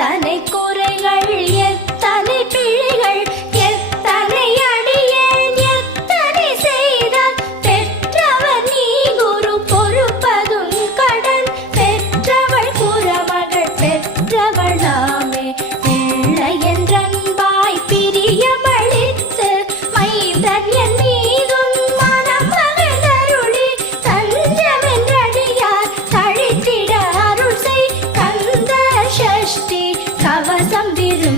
தனை கோ சஷ்டி கவசம் விரும்பி